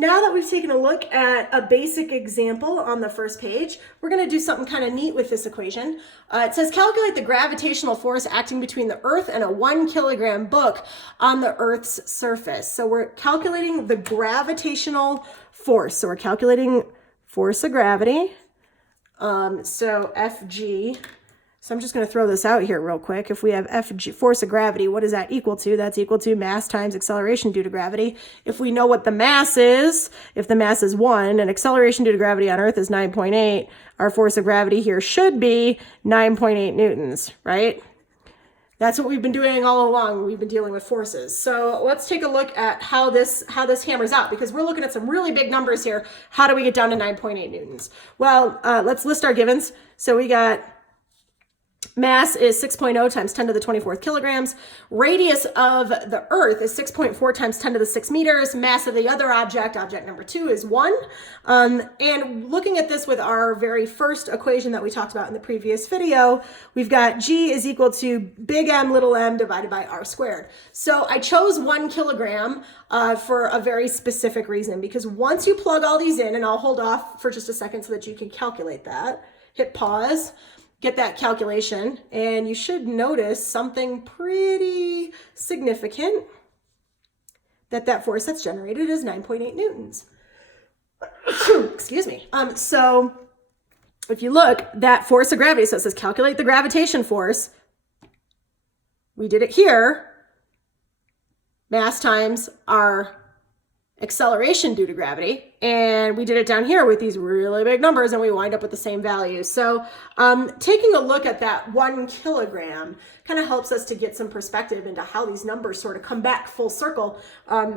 now that we've taken a look at a basic example on the first page, we're going to do something kind of neat with this equation. It says calculate the gravitational force acting between the Earth and a 1 kilogram book on the Earth's surface. So we're calculating the gravitational force. So we're calculating force of gravity. So Fg. So I'm just going to throw this out here real quick. If we have Fg, force of gravity, what is that equal to? That's equal to mass times acceleration due to gravity. If we know what the mass is, if the mass is 1 and acceleration due to gravity on Earth is 9.8, our force of gravity here should be 9.8 newtons, right? That's what we've been doing all along. We've been dealing with forces. So let's take a look at how this hammers out, because we're looking at some really big numbers here. How do we get down to 9.8 newtons? Well, let's list our givens. So we got mass is 6.0 times 10 to the 24th kilograms. Radius of the Earth is 6.4 times 10 to the 6 meters. Mass of the other object, object number 2, is 1. And looking at this with our very first equation that we talked about in the previous video, we've got G is equal to big M little m divided by R squared. So I chose 1 kilogram for a very specific reason, because once you plug all these in, and I'll hold off for just a second so that you can calculate that, hit pause, get that calculation, and you should notice something pretty significant, that force that's generated is 9.8 newtons. Excuse me. So if you look, that force of gravity, so it says calculate the gravitation force. We did it here. Mass times our acceleration due to gravity, and we did it down here with these really big numbers, and we wind up with the same value. So taking a look at that 1 kilogram kind of helps us to get some perspective into how these numbers sort of come back full circle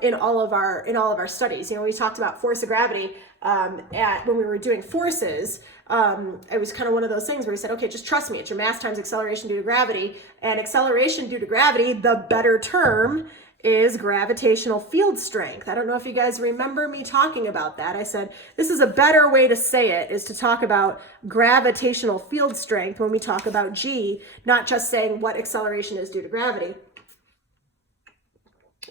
in all of our studies. You know, we talked about force of gravity when we were doing forces. It was kind of one of those things where we said, okay, just trust me, it's your mass times acceleration due to gravity, and acceleration due to gravity, the better term is gravitational field strength. I don't know if you guys remember me talking about that. I said this is a better way to say it, is to talk about gravitational field strength when we talk about G, not just saying what acceleration is due to gravity,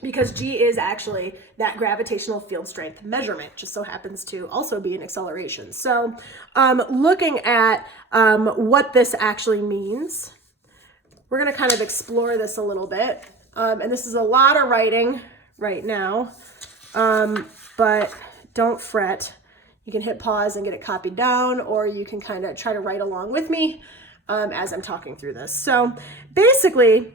because G is actually that gravitational field strength measurement, just so happens to also be an acceleration. So looking at what this actually means, we're going to kind of explore this a little bit. And this is a lot of writing right now, but don't fret. You can hit pause and get it copied down, or you can kind of try to write along with me as I'm talking through this. So basically,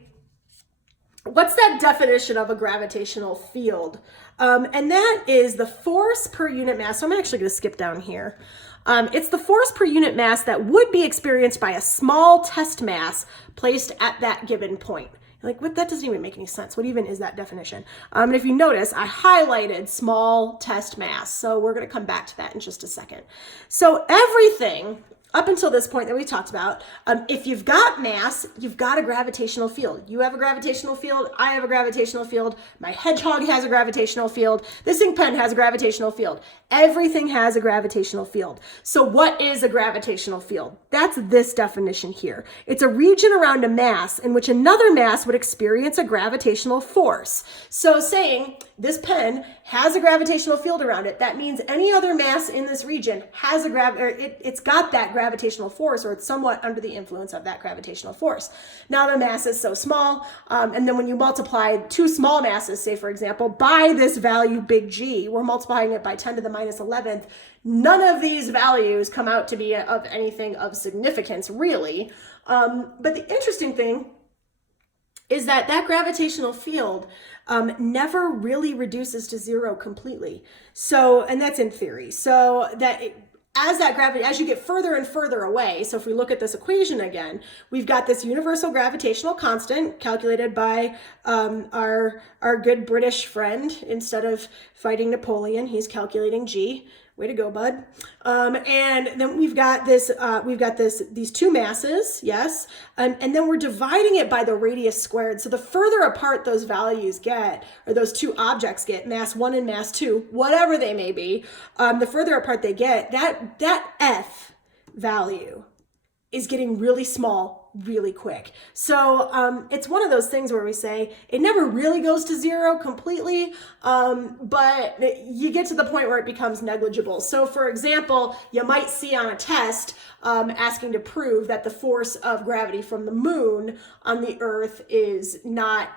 what's that definition of a gravitational field? And that is the force per unit mass. So I'm actually going to skip down here. It's the force per unit mass that would be experienced by a small test mass placed at that given point. Like, what? That doesn't even make any sense. What even is that definition? And if you notice, I highlighted small test mass. So we're going to come back to that in just a second. So everything up until this point that we talked about, if you've got mass, you've got a gravitational field. You have a gravitational field. I have a gravitational field. My hedgehog has a gravitational field. This ink pen has a gravitational field. Everything has a gravitational field. So what is a gravitational field? That's this definition here. It's a region around a mass in which another mass would experience a gravitational force. So saying this pen has a gravitational field around it, that means any other mass in this region has it's got that gravitational force, or it's somewhat under the influence of that gravitational force. Now the mass is so small, and then when you multiply two small masses, say for example, by this value big G, we're multiplying it by 10 to the minus 11th, none of these values come out to be of anything of significance, really. But the interesting thing is that gravitational field never really reduces to zero completely. So, and that's in theory. So that as you get further and further away, so if we look at this equation again, we've got this universal gravitational constant calculated by our good British friend. Instead of fighting Napoleon, he's calculating G. Way to go, bud. And then we've got these two masses, yes, and then we're dividing it by the radius squared. So the further apart those values get, or those two objects get, mass 1 and mass 2, whatever they may be, the further apart they get, that F value is getting really small really quick. So it's one of those things where we say it never really goes to zero completely, but you get to the point where it becomes negligible. So for example, you might see on a test asking to prove that the force of gravity from the moon on the Earth is not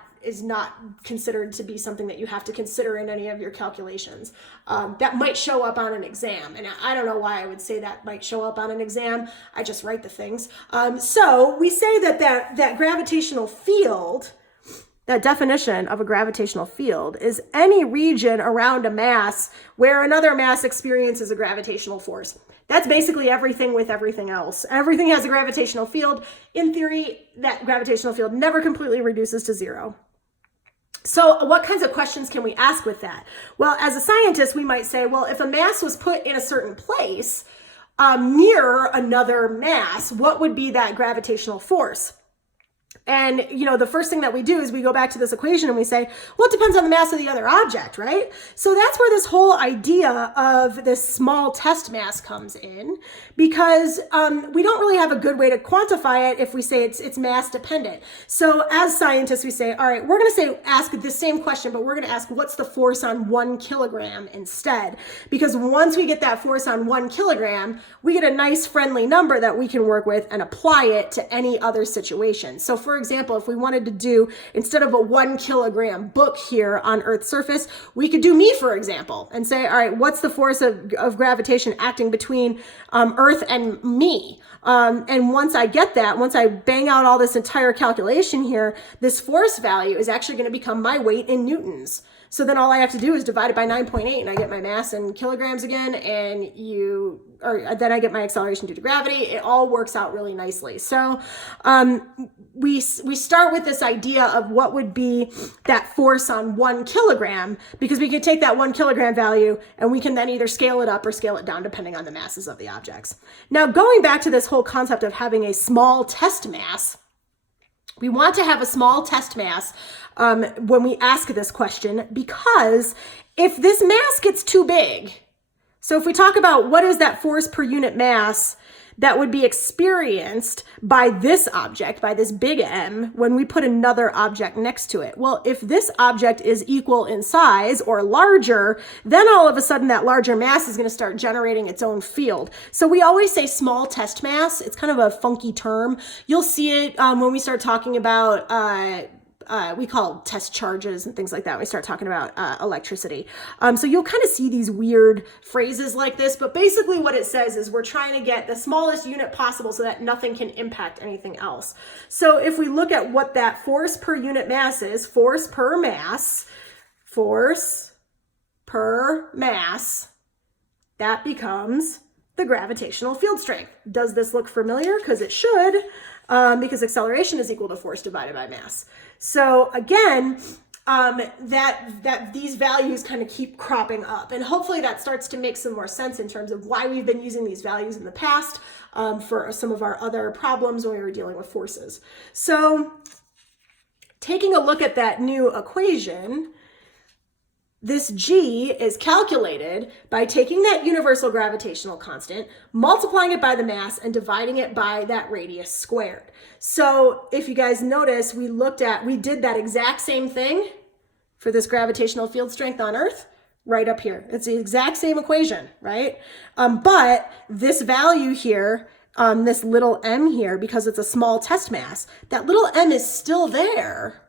considered to be something that you have to consider in any of your calculations. That might show up on an exam. And I don't know why I would say that might show up on an exam. I just write the things. So we say that gravitational field, that definition of a gravitational field, is any region around a mass where another mass experiences a gravitational force. That's basically everything with everything else. Everything has a gravitational field. In theory, that gravitational field never completely reduces to zero. So what kinds of questions can we ask with that? Well, as a scientist, we might say, well, if a mass was put in a certain place near another mass, what would be that gravitational force? And, you know, the first thing that we do is we go back to this equation and we say, well, it depends on the mass of the other object, right? So that's where this whole idea of this small test mass comes in, because we don't really have a good way to quantify it if we say it's mass dependent. So as scientists, we say, all right, we're going to ask the same question, but we're going to ask what's the force on 1 kilogram instead? Because once we get that force on 1 kilogram, we get a nice friendly number that we can work with and apply it to any other situation. So for example, if we wanted to do, instead of a 1 kilogram book here on Earth's surface, we could do me, for example, and say, all right, what's the force of gravitation acting between Earth and me? And once I get that, once I bang out all this entire calculation here, this force value is actually going to become my weight in newtons. So then all I have to do is divide it by 9.8 and I get my mass in kilograms again, and then I get my acceleration due to gravity. It all works out really nicely. So we start with this idea of what would be that force on 1 kilogram, because we can take that 1 kilogram value and we can then either scale it up or scale it down depending on the masses of the objects. Now, going back to this whole concept of having a small test mass, we want to have a small test mass when we ask this question, because if this mass gets too big, so if we talk about what is that force per unit mass that would be experienced by this object, by this big M, when we put another object next to it. Well, if this object is equal in size or larger, then all of a sudden that larger mass is going to start generating its own field. So we always say small test mass. It's kind of a funky term. You'll see it when we start talking about we call test charges and things like that. We start talking about electricity. So you'll kind of see these weird phrases like this, but basically what it says is we're trying to get the smallest unit possible so that nothing can impact anything else. So if we look at what that force per unit mass is, force per mass, that becomes the gravitational field strength. Does this look familiar? Because it should, because acceleration is equal to force divided by mass. So again, that these values kind of keep cropping up, and hopefully that starts to make some more sense in terms of why we've been using these values in the past for some of our other problems when we were dealing with forces. So taking a look at that new equation, this G is calculated by taking that universal gravitational constant, multiplying it by the mass, and dividing it by that radius squared. So if you guys notice, we did that exact same thing for this gravitational field strength on Earth right up here. It's the exact same equation, right? But this value here, this little m here, because it's a small test mass, that little m is still there,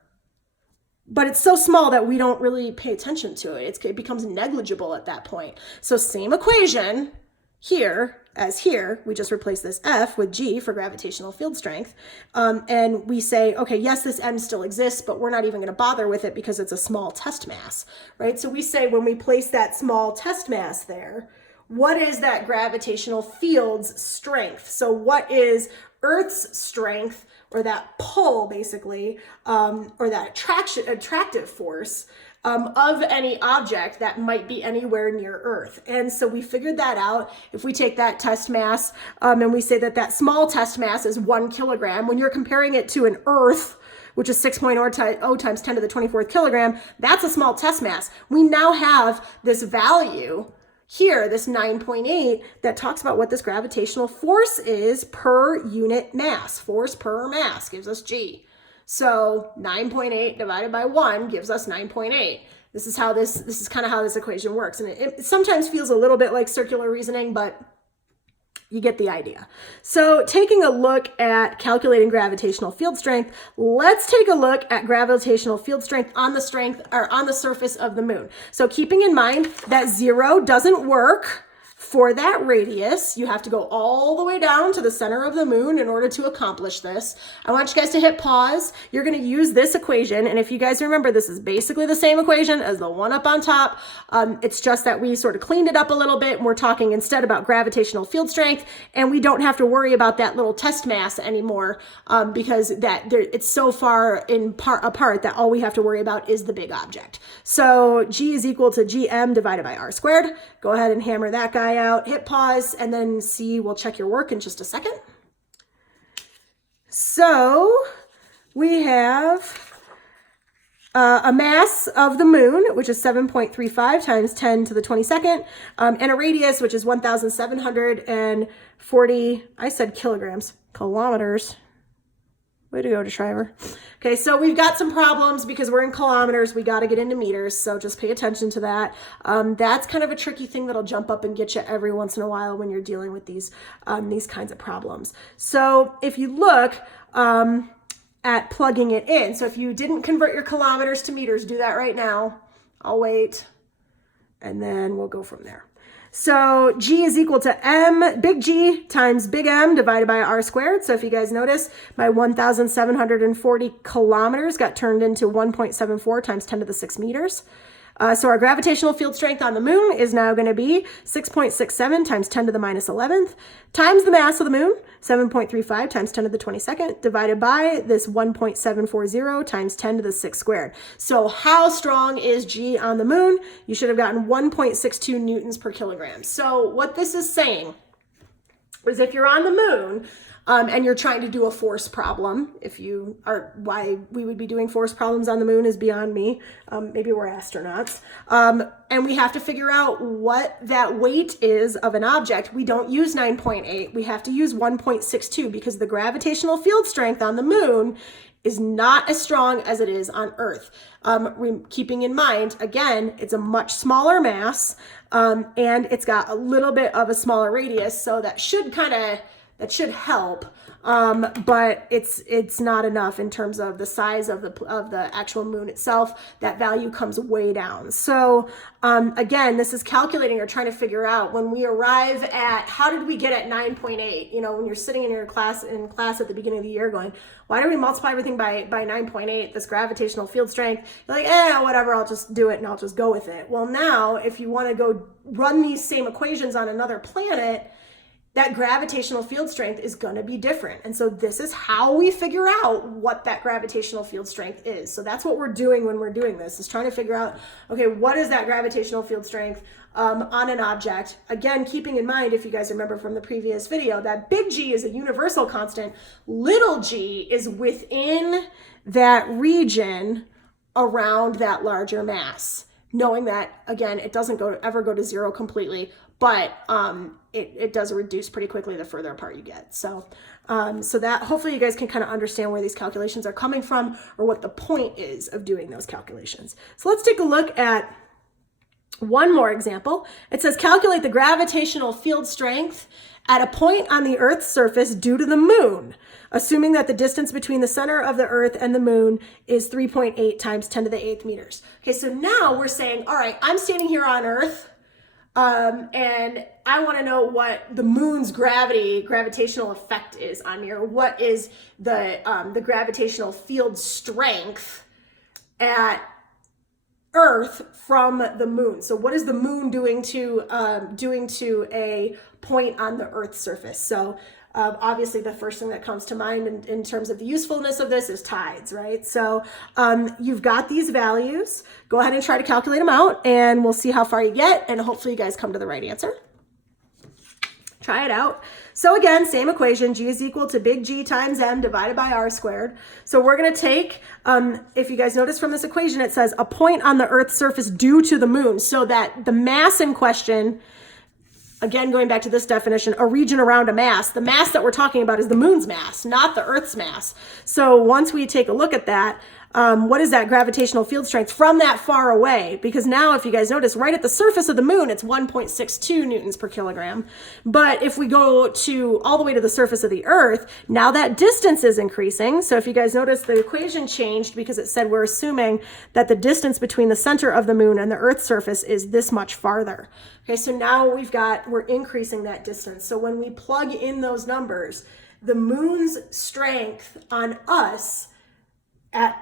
but it's so small that we don't really pay attention to it. It becomes negligible at that point. So same equation here as here, we just replace this F with G for gravitational field strength. And we say, okay, yes, this M still exists, but we're not even going to bother with it because it's a small test mass, right? So we say when we place that small test mass there, what is that gravitational field's strength? So what is Earth's strength, or that pull basically, or that attractive force of any object that might be anywhere near Earth? And so we figured that out. If we take that test mass and we say that small test mass is 1 kilogram, when you're comparing it to an Earth, which is 6.0 times 10 to the 24th kilogram, that's a small test mass. We now have this value here, this 9.8, that talks about what this gravitational force is per unit mass. Force per mass gives us G. So 9.8 divided by 1 gives us 9.8. This is kind of how this equation works. And it sometimes feels a little bit like circular reasoning, but you get the idea. So taking a look at calculating gravitational field strength, let's take a look at gravitational field strength on the surface of the moon. So keeping in mind that 0 doesn't work for that radius, you have to go all the way down to the center of the moon in order to accomplish this. I want you guys to hit pause. You're going to use this equation, and if you guys remember, this is basically the same equation as the one up on top. It's just that we sort of cleaned it up a little bit, and we're talking instead about gravitational field strength, and we don't have to worry about that little test mass anymore because it's so far apart that all we have to worry about is the big object. So G is equal to GM divided by R squared. Go ahead and hammer that guy out, hit pause, and then we'll check your work in just a second. So we have a mass of the moon, which is 7.35 times 10 to the 22nd, and a radius, which is 1,740, I said kilograms, kilometers. Way to go, Shriver. Okay, so we've got some problems because we're in kilometers. We got to get into meters, so just pay attention to that. That's kind of a tricky thing that'll jump up and get you every once in a while when you're dealing with these kinds of problems. So if you look at plugging it in, so if you didn't convert your kilometers to meters, do that right now. I'll wait, and then we'll go from there. So G is equal to big G times big M divided by R squared. So if you guys notice, my 1,740 kilometers got turned into 1.74 times 10 to the 6 meters. So our gravitational field strength on the moon is now going to be 6.67 times 10 to the minus 11th times the mass of the moon, 7.35 times 10 to the 22nd, divided by this 1.740 times 10 to the 6 squared. So how strong is G on the moon? You should have gotten 1.62 newtons per kilogram. So what this is saying is if you're on the moon, and you're trying to do a force problem, why we would be doing force problems on the moon is beyond me. Maybe we're astronauts. And we have to figure out what that weight is of an object. We don't use 9.8. We have to use 1.62 because the gravitational field strength on the moon is not as strong as it is on Earth. Keeping in mind, again, it's a much smaller mass, and it's got a little bit of a smaller radius, so that should help, but it's not enough in terms of the size of the actual moon itself. That value comes way down. So again, this is calculating or trying to figure out when we arrive at how did we get at 9.8? You know, when you're sitting in class at the beginning of the year going, why do we multiply everything by 9.8, this gravitational field strength? You're like, whatever, I'll just do it and I'll just go with it. Well, now if you want to go run these same equations on another planet, that gravitational field strength is going to be different. And so this is how we figure out what that gravitational field strength is. So that's what we're doing when we're doing this, is trying to figure out, okay, what is that gravitational field strength on an object? Again, keeping in mind, if you guys remember from the previous video, that big G is a universal constant. Little g is within that region around that larger mass. Knowing that, again, it doesn't ever go to zero completely, but it does reduce pretty quickly the further apart you get. So that hopefully you guys can kind of understand where these calculations are coming from or what the point is of doing those calculations. So let's take a look at one more example. It says calculate the gravitational field strength at a point on the Earth's surface due to the moon, assuming that the distance between the center of the Earth and the moon is 3.8 times 10 to the 8th meters. Okay, so now we're saying, all right, I'm standing here on Earth, and I want to know what the moon's gravitational effect is on me, or what is the gravitational field strength at Earth from the moon. So what is the moon doing to a point on the Earth's surface? So obviously the first thing that comes to mind in terms of the usefulness of this is tides, right? So you've got these values. Go ahead and try to calculate them out, and we'll see how far you get, and hopefully you guys come to the right answer. Try it out. So again, same equation, G is equal to big G times M divided by R squared. So we're going to take, if you guys notice from this equation, it says a point on the Earth's surface due to the moon. So that the mass in question, again, going back to this definition, a region around a mass, the mass that we're talking about is the moon's mass, not the Earth's mass. So once we take a look at that, what is that gravitational field strength from that far away? Because now, if you guys notice, right at the surface of the moon, it's 1.62 newtons per kilogram. But if we go to all the way to the surface of the Earth, now that distance is increasing. So if you guys notice, the equation changed because it said we're assuming that the distance between the center of the moon and the Earth's surface is this much farther. Okay, so now we're increasing that distance. So when we plug in those numbers, the moon's strength on us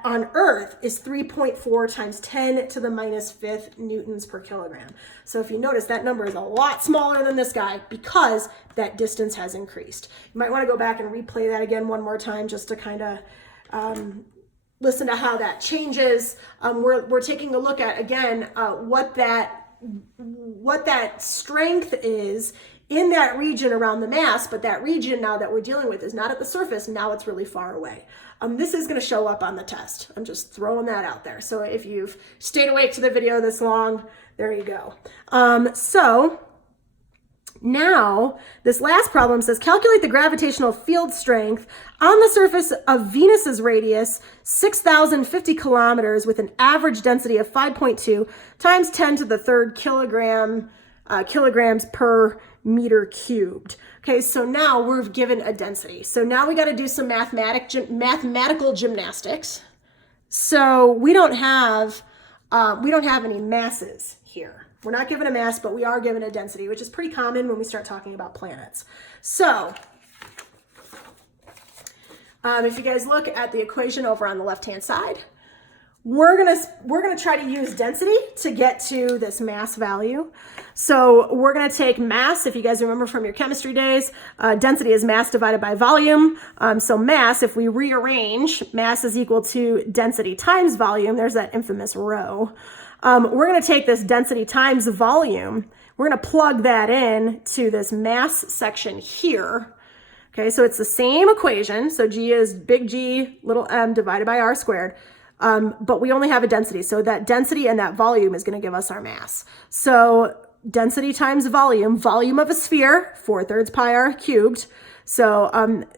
on Earth is 3.4 times 10 to the minus 5th newtons per kilogram. So if you notice, that number is a lot smaller than this guy because that distance has increased. You might want to go back and replay that again one more time just to kind of listen to how that changes. We're taking a look at, again, what that strength is in that region around the mass, but that region now that we're dealing with is not at the surface, now it's really far away. This is going to show up on the test. I'm just throwing that out there. So if you've stayed awake to the video this long, there you go. So now this last problem says calculate the gravitational field strength on the surface of Venus's radius, 6,050 kilometers, with an average density of 5.2 times 10 to the third kilograms per meter cubed. Okay, so now we're given a density. So now we got to do some mathematical gymnastics. So we don't have any masses here. We're not given a mass, but we are given a density, which is pretty common when we start talking about planets. So if you guys look at the equation over on the left-hand side, we're gonna try to use density to get to this mass value. So we're gonna take mass, if you guys remember from your chemistry days, density is mass divided by volume. So mass, if we rearrange, mass is equal to density times volume. There's that infamous rho. We're gonna take this density times volume, we're gonna plug that in to this mass section here. Okay, so it's the same equation. So G is big G, little m divided by R squared. But we only have a density. So that density and that volume is going to give us our mass. So density times volume of a sphere, 4/3 pi r cubed. So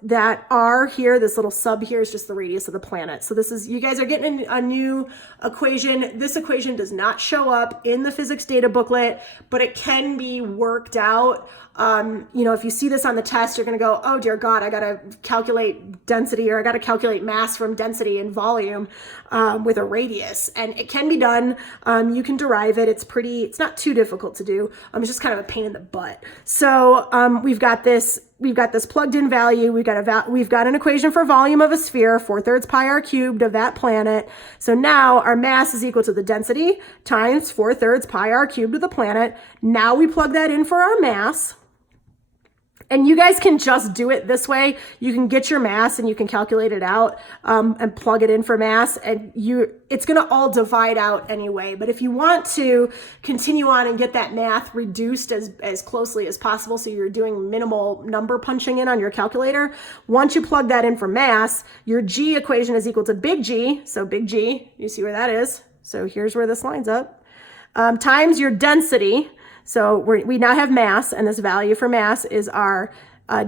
that r here, this little sub here, is just the radius of the planet. So this is, you guys are getting a new equation. This equation does not show up in the physics data booklet, but it can be worked out. You know, if you see this on the test, you're going to go, oh dear God, I got to calculate density, or I got to calculate mass from density and volume with a radius. And it can be done. You can derive it. It's not too difficult to do. It's just kind of a pain in the butt. So we've got this plugged in value. We've got an equation for volume of a sphere, 4/3 pi r cubed of that planet. So now our mass is equal to the density times 4/3 pi r cubed of the planet. Now we plug that in for our mass. And you guys can just do it this way. You can get your mass and you can calculate it out and plug it in for mass, and it's going to all divide out anyway. But if you want to continue on and get that math reduced as closely as possible, so you're doing minimal number punching in on your calculator, once you plug that in for mass, your G equation is equal to big G. So big G, you see where that is? So here's where this lines up. Times your density. So we now have mass, and this value for mass is our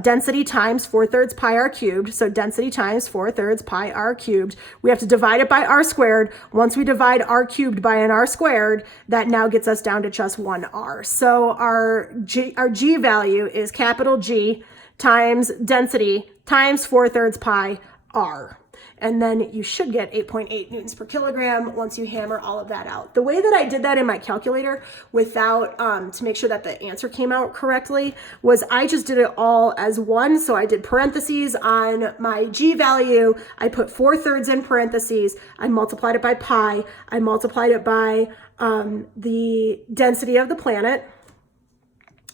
density times 4/3 pi r cubed. So density times 4/3 pi r cubed. We have to divide it by r squared. Once we divide r cubed by an r squared, that now gets us down to just 1 r. So our G value is capital G times density times 4/3 pi r. And then you should get 8.8 newtons per kilogram once you hammer all of that out. The way that I did that in my calculator without, to make sure that the answer came out correctly, was I just did it all as one. So I did parentheses on my G value. I put 4/3 in parentheses. I multiplied it by pi. I multiplied it by the density of the planet.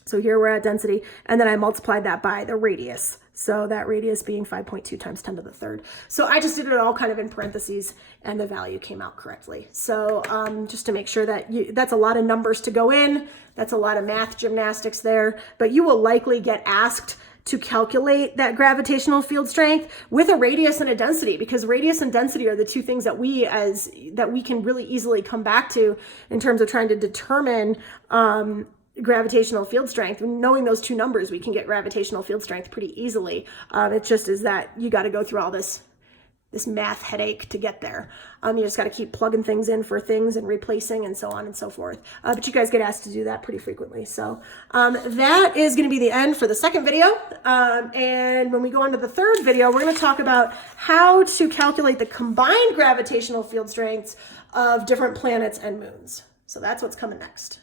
So here we're at density, and then I multiplied that by the radius. So that radius being 5.2 times 10 to the third. So I just did it all kind of in parentheses and the value came out correctly. So just to make sure that that's a lot of numbers to go in. That's a lot of math gymnastics there, but you will likely get asked to calculate that gravitational field strength with a radius and a density, because radius and density are the two things that we can really easily come back to in terms of trying to determine gravitational field strength. Knowing those two numbers, we can get gravitational field strength pretty easily. It just is that you got to go through all this math headache to get there. You just got to keep plugging things in for things and replacing and so on and so forth. But you guys get asked to do that pretty frequently. So that is going to be the end for the second video. And when we go on to the third video, we're going to talk about how to calculate the combined gravitational field strengths of different planets and moons. So that's what's coming next.